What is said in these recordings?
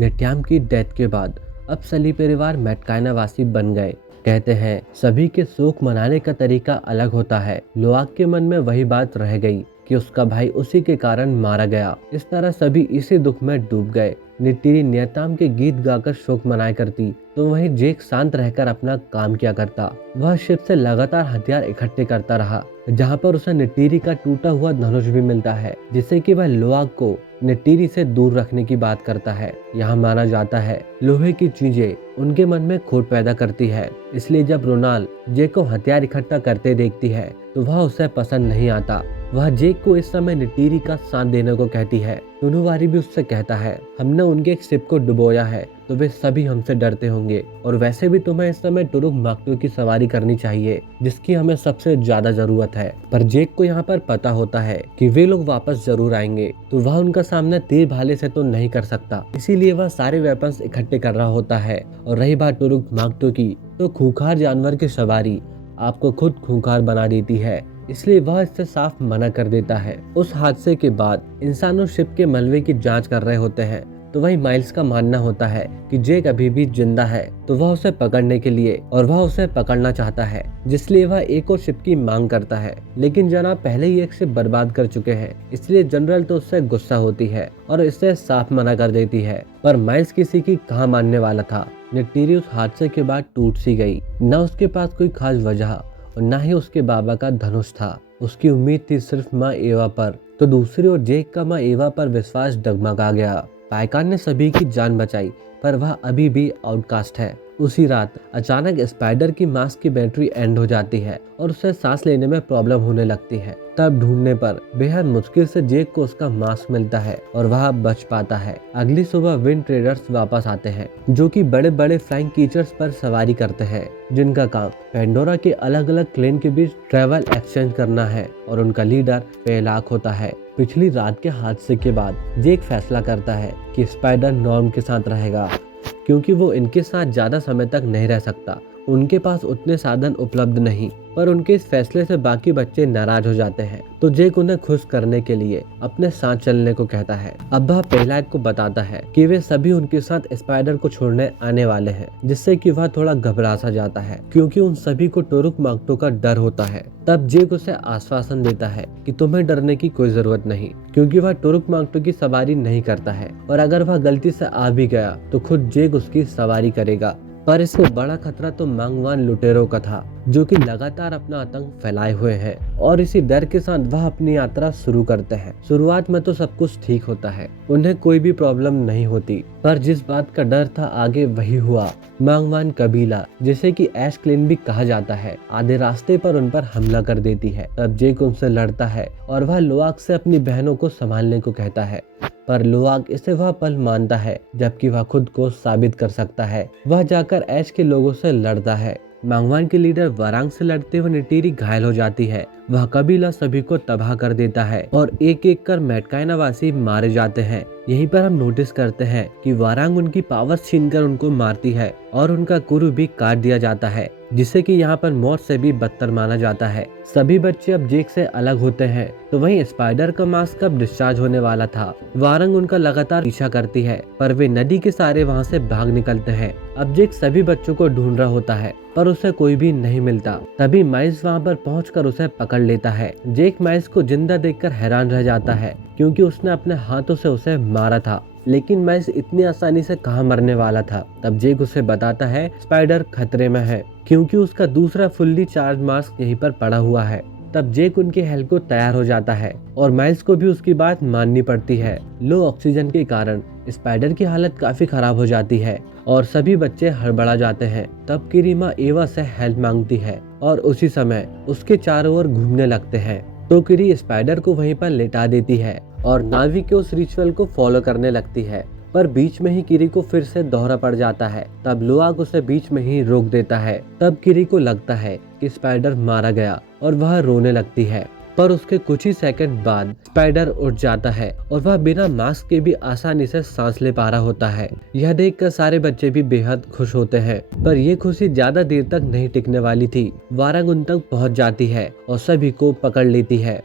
नेट्याम की डेथ के बाद अब सली परिवार मेटकाइना वासी बन गए। कहते हैं सभी के शोक मनाने का तरीका अलग होता है। लोआक के मन में वही बात रह गई कि उसका भाई उसी के कारण मारा गया। इस तरह सभी इसी दुख में डूब गए। नितिरी नियताम के गीत गाकर शोक मनाया करती तो वहीं जेक शांत रहकर अपना काम किया करता। वह शिप से लगातार हथियार इकट्ठे करता रहा, जहाँ पर उसे नितिरी का टूटा हुआ धनुष भी मिलता है, जिससे कि वह लोआक को नितिरी से दूर रखने की बात करता है। यहाँ माना जाता है लोहे की चीजें उनके मन में खोट पैदा करती है, इसलिए जब रोनाल जेक को हथियार इकट्ठा करते देखती है तो वह उसे पसंद नहीं आता। वह जेक को इस समय नितिरी का साथ देने को कहती है। टुनुवारी भी उससे कहता है हमने उनके एक शिप को डुबोया है तो वे सभी हमसे डरते होंगे, और वैसे भी तुम्हें इस समय टुरुक माक्टो की सवारी करनी चाहिए जिसकी हमें सबसे ज्यादा जरूरत है। पर जेक को यहाँ पर पता होता है कि वे लोग वापस जरूर आएंगे, तो वह उनका सामना तीर भाले से तो नहीं कर सकता, इसीलिए वह सारे वेपन्स इकट्ठे कर रहा होता है। और रही बात टुरुक माक्टो की, तो खूंखार जानवर की सवारी आपको खुद खूंखार बना देती है, इसलिए वह इससे साफ मना कर देता है। उस हादसे के बाद इंसानों शिप के मलबे की जांच कर रहे होते हैं, तो वही माइल्स का मानना होता है कि जेक अभी भी जिंदा है, तो वह उसे पकड़ने के लिए और वह उसे पकड़ना चाहता है, जिसलिए वह एक और शिप की मांग करता है। लेकिन जनाब पहले ही एक शिप बर्बाद कर चुके हैं, इसलिए जनरल तो उससे गुस्सा होती है और इससे साफ मना कर देती है। पर माइल्स किसी की कहाँ मानने वाला था। नितिरी उस हादसे के बाद टूट सी गई। न उसके पास कोई खास वजह और न ही उसके बाबा का धनुष था। उसकी उम्मीद थी सिर्फ माँ एवा पर, तो दूसरी ओर जेक का माँ एवा पर विश्वास डगमगा गया। पाइकान ने सभी की जान बचाई, पर वह अभी भी आउटकास्ट है। उसी रात अचानक स्पाइडर की मास्क की बैटरी एंड हो जाती है और उसे सांस लेने में प्रॉब्लम होने लगती है। तब ढूंढने पर बेहद मुश्किल से जेक को उसका मास्क मिलता है और वह बच पाता है। अगली सुबह विंड ट्रेडर्स वापस आते हैं, जो कि बड़े बड़े फ्लाइंग कीचर्स पर सवारी करते हैं, जिनका काम पेंडोरा के अलग अलग क्लेन के बीच ट्रेवल एक्सचेंज करना है, और उनका लीडर पेलाक होता है। पिछली रात के हादसे के बाद जेक फैसला करता है कि स्पाइडर नॉर्म के साथ रहेगा, क्योंकि वो इनके साथ ज्यादा समय तक नहीं रह सकता। उनके पास उतने साधन उपलब्ध नहीं। पर उनके इस फैसले से बाकी बच्चे नाराज हो जाते हैं, तो जेक उन्हें खुश करने के लिए अपने साथ चलने को कहता है। अब वह पेलाक को बताता है कि वे सभी उनके साथ स्पाइडर को छोड़ने आने वाले हैं, जिससे कि वह थोड़ा घबरा सा जाता है, क्योंकि उन सभी को टुरुक माक्टो का डर होता है। तब जेक उसे आश्वासन देता है कि तुम्हें डरने की कोई जरूरत नहीं, क्योंकि वह टुरुक माक्टो की सवारी नहीं करता है, और अगर वह गलती से आ भी गया तो खुद जेक उसकी सवारी करेगा। पर इससे बड़ा खतरा तो मांगवान लुटेरों का था, जो कि लगातार अपना आतंक फैलाए हुए हैं, और इसी डर के साथ वह अपनी यात्रा शुरू करते हैं। शुरुआत में तो सब कुछ ठीक होता है, उन्हें कोई भी प्रॉब्लम नहीं होती, पर जिस बात का डर था आगे वही हुआ। मांगवान कबीला, जिसे कि ऐश क्लेन भी कहा जाता है, आधे रास्ते पर उन पर हमला कर देती है। तब जेक उनसे लड़ता है और वह लोआक से अपनी बहनों को संभालने को कहता है, पर लोआक इसे वह पल मानता है जबकि वह खुद को साबित कर सकता है। वह जाकर ऐश के लोगों से लड़ता है। मांगवान के लीडर वरांग से लड़ते हुए नितिरी घायल हो जाती है। वह कबीला सभी को तबाह कर देता है और एक एक कर मेटकाइना वासी मारे जाते हैं। यहीं पर हम नोटिस करते हैं कि वारांग उनकी पावर छीनकर उनको मारती है और उनका कुरु भी काट दिया जाता है, जिसे कि यहाँ पर मौत से भी बदतर माना जाता है। सभी बच्चे अब जेक से अलग होते हैं, तो वहीं स्पाइडर का मास्क कब डिस्चार्ज होने वाला था। वारंग उनका लगातार पीछा करती है, पर वे नदी के सहारे वहाँ से भाग निकलते हैं। अब जेक सभी बच्चों को ढूंढ रहा होता है, पर उसे कोई भी नहीं मिलता। तभी माइल्स वहाँ पर पहुंचकर उसे पकड़ लेता है। जेक माइल्स को जिंदा देखकर हैरान रह जाता है, क्योंकि उसने अपने हाथों से उसे मारा था, लेकिन माइल्स इतनी आसानी से कहाँ मरने वाला था। तब जेक उसे बताता है स्पाइडर खतरे में है, क्योंकि उसका दूसरा फुल्ली चार्ज मास्क यहीं पर पड़ा हुआ है। तब जेक उनकी हेल्प को तैयार हो जाता है और माइल्स को भी उसकी बात माननी पड़ती है। लो ऑक्सीजन के कारण स्पाइडर की हालत काफी खराब हो जाती है और सभी बच्चे हड़बड़ा जाते हैं। तब किरीमा एवा से हेल्प मांगती है और उसी समय उसके चारों ओर घूमने लगते हैं, तो किरी स्पाइडर को वहीं पर लेटा देती है और नावी के उस रिचुअल को फॉलो करने लगती है। पर बीच में ही किरी को फिर से दोहरा पड़ जाता है। तब लोआक उसे बीच में ही रोक देता है। तब किरी को लगता है कि स्पाइडर मारा गया और वह रोने लगती है, पर उसके कुछ ही सेकंड बाद स्पाइडर उठ जाता है और वह बिना मास्क के भी आसानी से सांस ले पा रहा होता है। यह देखकर सारे बच्चे भी बेहद खुश होते हैं, पर यह खुशी ज्यादा देर तक नहीं टिकने वाली थी। वारंग उन तक पहुंच जाती है और सभी को पकड़ लेती है।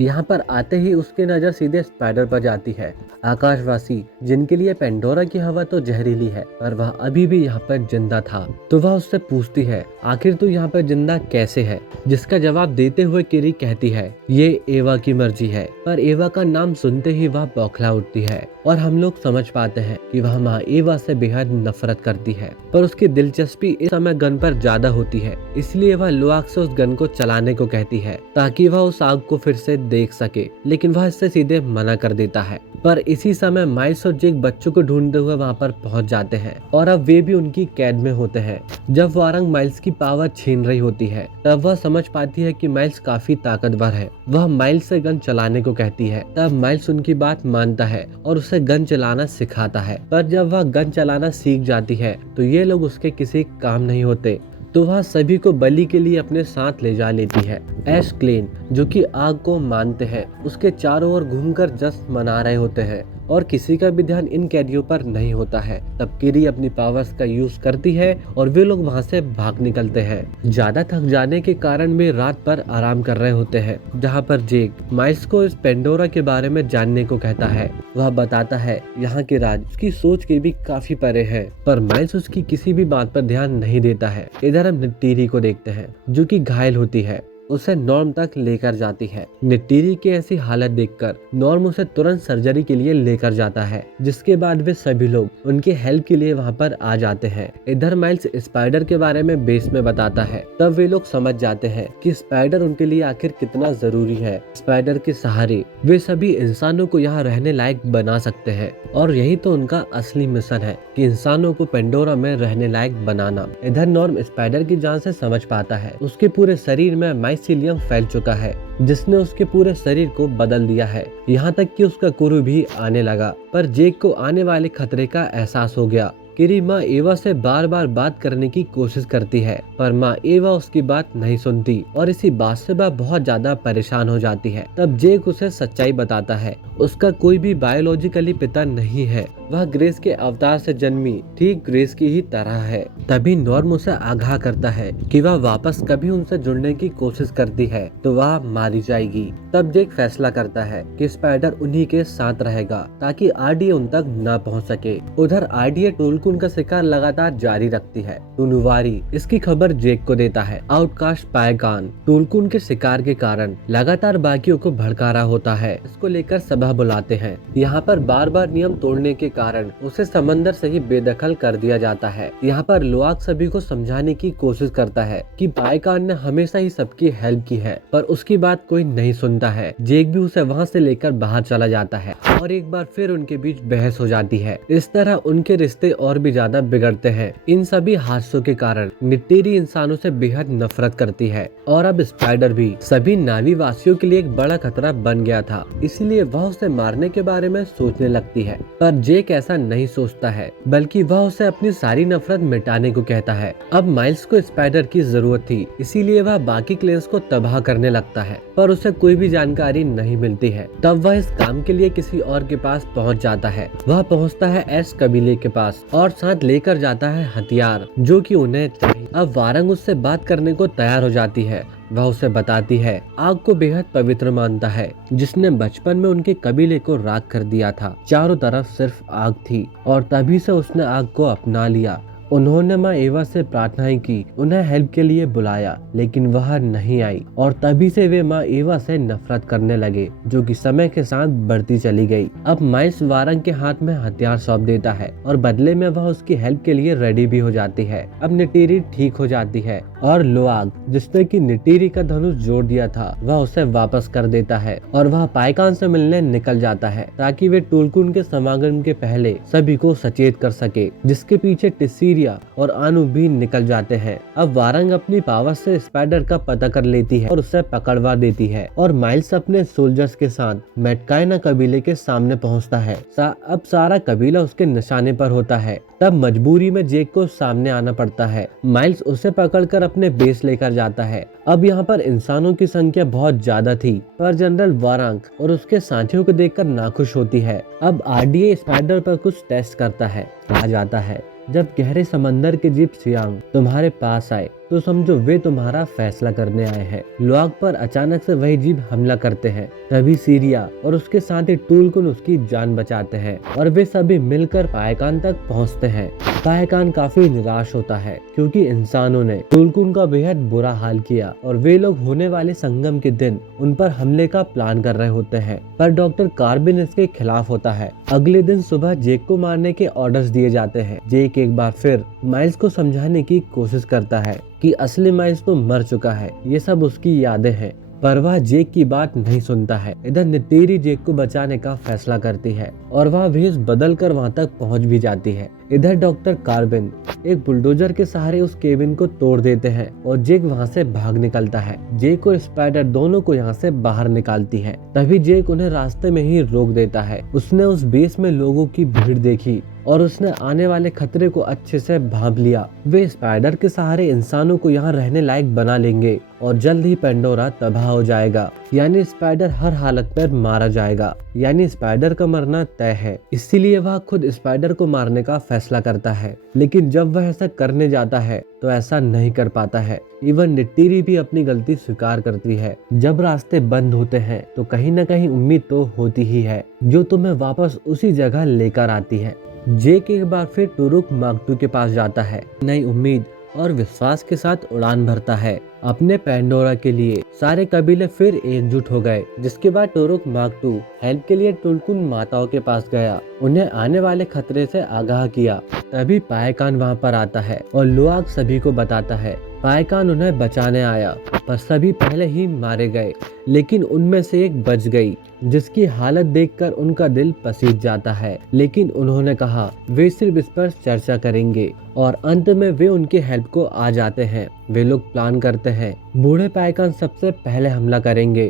यहाँ पर आते ही उसकी नज़र सीधे स्पाइडर पर जाती है। आकाशवासी, जिनके लिए पेंडोरा की हवा तो जहरीली है पर वह अभी भी यहाँ पर जिंदा था, तो वह उससे पूछती है, आखिर तू यहाँ पर जिंदा कैसे है? जिसका जवाब देते हुए किरी कहती है, ये एवा की मर्जी है। पर एवा का नाम सुनते ही वह बौखला उठती है और हम लोग समझ पाते हैं कि वह माँ एवा से बेहद नफरत करती है। पर उसकी दिलचस्पी इस समय गन पर ज्यादा होती है, इसलिए वह लुआक से उस गन को चलाने को कहती है ताकि वह उस आग को फिर से देख सके, लेकिन वह इससे सीधे मना कर देता है। पर इसी समय माइल्स और जेक बच्चों को ढूंढते हुए वहाँ पर पहुँच जाते हैं और अब वे भी उनकी कैद में होते हैं। जब वारंग माइल्स की पावर छीन रही होती है तब वह समझ पाती है कि माइल्स काफी ताकतवर है। वह माइल्स से गन चलाने को कहती है। तब माइल्स उनकी बात मानता है और उसे गन चलाना सिखाता है। पर जब वह गन चलाना सीख जाती है तो ये लोग उसके किसी काम नहीं होते, तो वह सभी को बलि के लिए अपने साथ ले जा लेती है। एश क्लेन, जो कि आग को मानते हैं, उसके चारों ओर घूमकर जश्न मना रहे होते हैं और किसी का भी ध्यान इन कैदियों पर नहीं होता है। तब किरी अपनी पावर्स का यूज करती है और वे लोग वहाँ से भाग निकलते हैं। ज्यादा थक जाने के कारण वे रात पर आराम कर रहे होते हैं, जहाँ पर जेक माइल्स को इस पेंडोरा के बारे में जानने को कहता है। वह बताता है यहाँ के राज उसकी सोच के भी काफी परे है, पर माइल्स उसकी किसी भी बात पर ध्यान नहीं देता है। इधर हम निट्टीरी को देखते हैं, जो कि घायल होती है। उसे नॉर्म तक लेकर जाती है। निट्टीरी की ऐसी हालत देखकर नॉर्म उसे तुरंत सर्जरी के लिए लेकर जाता है, जिसके बाद वे सभी लोग उनके हेल्प के लिए वहां पर आ जाते हैं। इधर माइल्स स्पाइडर के बारे में बेस में बताता है। तब वे लोग समझ जाते हैं कि स्पाइडर उनके लिए आखिर कितना जरूरी है। स्पाइडर के सहारे वे सभी इंसानों को यहाँ रहने लायक बना सकते हैं और यही तो उनका असली मिशन है कि इंसानों को पेंडोरा में रहने लायक बनाना। इधर नॉर्म स्पाइडर की जान से समझ पाता है उसके पूरे शरीर में माइसीलियम फैल चुका है, जिसने उसके पूरे शरीर को बदल दिया है, यहाँ तक कि उसका कुरु भी आने लगा। पर जेक को आने वाले खतरे का एहसास हो गया। किरी माँ एवा से बार बार बात करने की कोशिश करती है, पर माँ एवा उसकी बात नहीं सुनती और इसी बात से वह बहुत ज्यादा परेशान हो जाती है। तब जेक उसे सच्चाई बताता है, उसका कोई भी बायोलॉजिकली पिता नहीं है, वह ग्रेस के अवतार से जन्मी ठीक ग्रेस की ही तरह है। तभी नॉर्म उसे आगाह करता है कि वह वापस कभी उनसे जुड़ने की कोशिश करती है तो वह मारी जाएगी। तब जेक फैसला करता है कि स्पाइडर उन्हीं के साथ रहेगा ताकि आरडीए उन तक न पहुंच सके। उधर आरडीए टोलकुन का शिकार लगातार जारी रखती है। टुनुवारी इसकी खबर जेक को देता है। आउटकास्ट पायगान टोलकुन के शिकार के कारण लगातार बाकियों को भड़का रहा होता है। इसको लेकर सभा बुलाते हैं। यहाँ पर बार बार नियम तोड़ने के कारण उसे समंदर से ही बेदखल कर दिया जाता है। यहाँ पर लुआक सभी को समझाने की कोशिश करता है कि पायकान ने हमेशा ही सबकी हेल्प की है, पर उसकी बात कोई नहीं सुनता है। जेक भी उसे वहाँ से लेकर बाहर चला जाता है और एक बार फिर उनके बीच बहस हो जाती है। इस तरह उनके रिश्ते और भी ज्यादा बिगड़ते हैं। इन सभी हादसों के कारण निट्टीरी इंसानों से बेहद नफरत करती है और अब स्पाइडर भी सभी नावी वासियों के लिए एक बड़ा खतरा बन गया था, इसीलिए वह उसे मारने के बारे में सोचने लगती है। पर जेक ऐसा नहीं सोचता है, बल्कि वह उसे अपनी सारी नफरत मिटाने को कहता है। अब माइल्स को स्पाइडर की जरूरत थी, इसीलिए वह बाकी क्लेन्स को तबाह करने लगता है, पर उसे कोई भी जानकारी नहीं मिलती है। तब वह इस काम के लिए किसी और के पास पहुंच जाता है। वह पहुंचता है एस कबीले के पास और साथ लेकर जाता है हथियार जो कि उन्हें चाहिए। अब वारंग उससे बात करने को तैयार हो जाती है। वह उसे बताती है आग को बेहद पवित्र मानता है, जिसने बचपन में उनके कबीले को राख कर दिया था। चारों तरफ सिर्फ आग थी और तभी से उसने आग को अपना लिया। उन्होंने माँ एवा से प्रार्थनाएं की, उन्हें हेल्प के लिए बुलाया, लेकिन वह नहीं आई और तभी से वे माँ एवा से नफरत करने लगे, जो कि समय के साथ बढ़ती चली गई। अब माइल्स वारंग के हाथ में हथियार सौंप देता है और बदले में वह उसकी हेल्प के लिए रेडी भी हो जाती है। अब निट्टीरी ठीक हो जाती है और लुआग, जिसने की निट्टीरी का धनुष जोड़ दिया था, वह उसे वापस कर देता है और वह पायकान से मिलने निकल जाता है ताकि वे टोलकुन के समागम के पहले सभी को सचेत कर सके, जिसके पीछे टिसीरिया और आनु भी निकल जाते हैं। अब वारंग अपनी पावर से स्पाइडर का पता कर लेती है और उसे पकड़वा देती है और माइल्स अपने सोल्जर्स के साथ मेटकाइना कबीले के सामने पहुंचता है। अब सारा कबीला उसके निशाने पर होता है। तब मजबूरी में जेक को सामने आना पड़ता है। माइल्स उसे पकड़कर अपने बेस लेकर जाता है। अब यहाँ पर इंसानों की संख्या बहुत ज्यादा थी, पर जनरल वारंग और उसके साथियों को देखकर नाखुश होती है। अब आरडीए स्पाइडर पर कुछ टेस्ट करता है। आ जाता है जब गहरे समंदर के जीप सियांग तुम्हारे पास आए तो समझो वे तुम्हारा फैसला करने आए हैं। लुआक पर अचानक से वही जीव हमला करते हैं। तभी सीरिया और उसके साथी टुलकुन उसकी जान बचाते हैं और वे सभी मिलकर पायकान तक पहुंचते हैं। पायकान काफी निराश होता है क्योंकि इंसानों ने टुलकुन का बेहद बुरा हाल किया और वे लोग होने वाले संगम के दिन उन पर हमले का प्लान कर रहे होते हैं, पर डॉक्टर कार्बिन इसके खिलाफ होता है। अगले दिन सुबह जेक को मारने के ऑर्डर्स दिए जाते हैं। जेक एक बार फिर माइल्स को समझाने की कोशिश करता है कि असली माइल्स तो मर चुका है, ये सब उसकी यादें हैं, पर वह जेक की बात नहीं सुनता है। इधर नितेरी जेक को बचाने का फैसला करती है और वह भेष बदल कर वहाँ तक पहुँच भी जाती है। इधर डॉक्टर कार्बिन एक बुलडोजर के सहारे उस केबिन को तोड़ देते हैं और जेक वहाँ से भाग निकलता है। जेक और स्पाइडर दोनों को यहाँ से बाहर निकालती है। तभी जेक उन्हें रास्ते में ही रोक देता है। उसने उस बेस में लोगों की भीड़ देखी और उसने आने वाले खतरे को अच्छे से भांप लिया। वे स्पाइडर के सहारे इंसानों को यहाँ रहने लायक बना लेंगे और जल्द ही पेंडोरा तबाह हो जाएगा, यानी स्पाइडर हर हालत में मारा जाएगा, यानी स्पाइडर का मरना तय है। इसीलिए वह खुद स्पाइडर को मारने का फैसला करता है, लेकिन जब वह ऐसा करने जाता है तो ऐसा नहीं कर पाता है। इवन निट्टीरी भी अपनी गलती स्वीकार करती है। जब रास्ते बंद होते हैं तो कहीं न कहीं उम्मीद तो होती ही है जो तुम्हें वापस उसी जगह लेकर आती है। जेक एक बार फिर टुरुक मागटू के पास जाता है, नई उम्मीद और विश्वास के साथ उड़ान भरता है अपने पेंडोरा के लिए। सारे कबीले फिर एकजुट हो गए, जिसके बाद टुरुक मागटू हेल्प के लिए टुलकुन माताओं के पास गया, उन्हें आने वाले खतरे से आगाह किया। तभी पायकान वहां पर आता है और लुआक सभी को बताता है पायकान उन्हें बचाने आया, पर सभी पहले ही मारे गए, लेकिन उनमें से एक बच गई, जिसकी हालत देखकर उनका दिल पसीज जाता है। लेकिन उन्होंने कहा वे सिर्फ इस पर चर्चा करेंगे और अंत में वे उनके हेल्प को आ जाते हैं। वे लोग प्लान करते हैं बूढ़े पायकान सबसे पहले हमला करेंगे,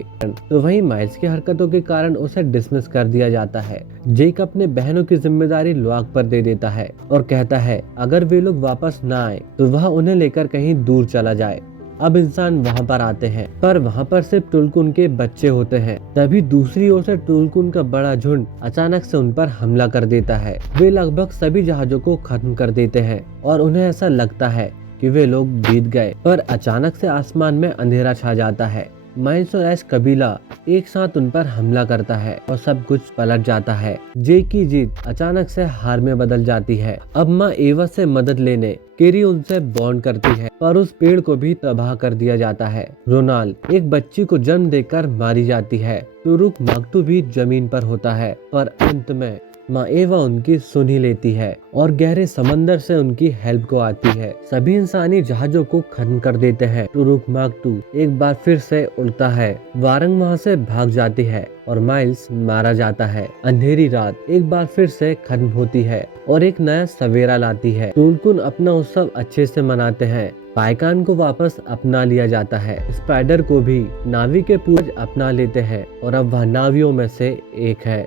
तो वहीं माइल्स की हरकतों के कारण उसे डिसमिस कर दिया जाता है। जेक अपने बहनों की जिम्मेदारी लुआक पर दे देता है और कहता है अगर वे लोग वापस ना आए तो वह उन्हें लेकर कहीं दूर चला जाए। अब इंसान वहाँ पर आते हैं, पर वहाँ पर सिर्फ टुलकुन के बच्चे होते हैं। तभी दूसरी ओर से टुलकुन का बड़ा झुंड अचानक से उन पर हमला कर देता है। वे लगभग सभी जहाजों को खत्म कर देते हैं और उन्हें ऐसा लगता है कि वे लोग जीत गए, पर अचानक से आसमान में अंधेरा छा जाता है। माइल्स और एश कबीला एक साथ उन पर हमला करता है और सब कुछ पलट जाता है। जेक की जीत अचानक से हार में बदल जाती है। अब माँ एवा से मदद लेने केरी उनसे बॉन्ड करती है, पर उस पेड़ को भी तबाह कर दिया जाता है। रोनाल एक बच्ची को जन्म देकर मारी जाती है। टुरुक मागटू भी जमीन पर होता है, पर अंत में माँ एवा उनकी सुन ही लेती है और गहरे समंदर से उनकी हेल्प को आती है। सभी इंसानी जहाजों को खत्म कर देते हैं। टुरुक मागटू एक बार फिर से उड़ता है। वारंग वहाँ से भाग जाती है और माइल्स मारा जाता है। अंधेरी रात एक बार फिर से खत्म होती है और एक नया सवेरा लाती है। टुलकुन अपना उत्सव अच्छे से मनाते हैं। पायकान को वापस अपना लिया जाता है। स्पाइडर को भी नावी के पूर्वज अपना लेते हैं और अब वह नावियों में से एक है।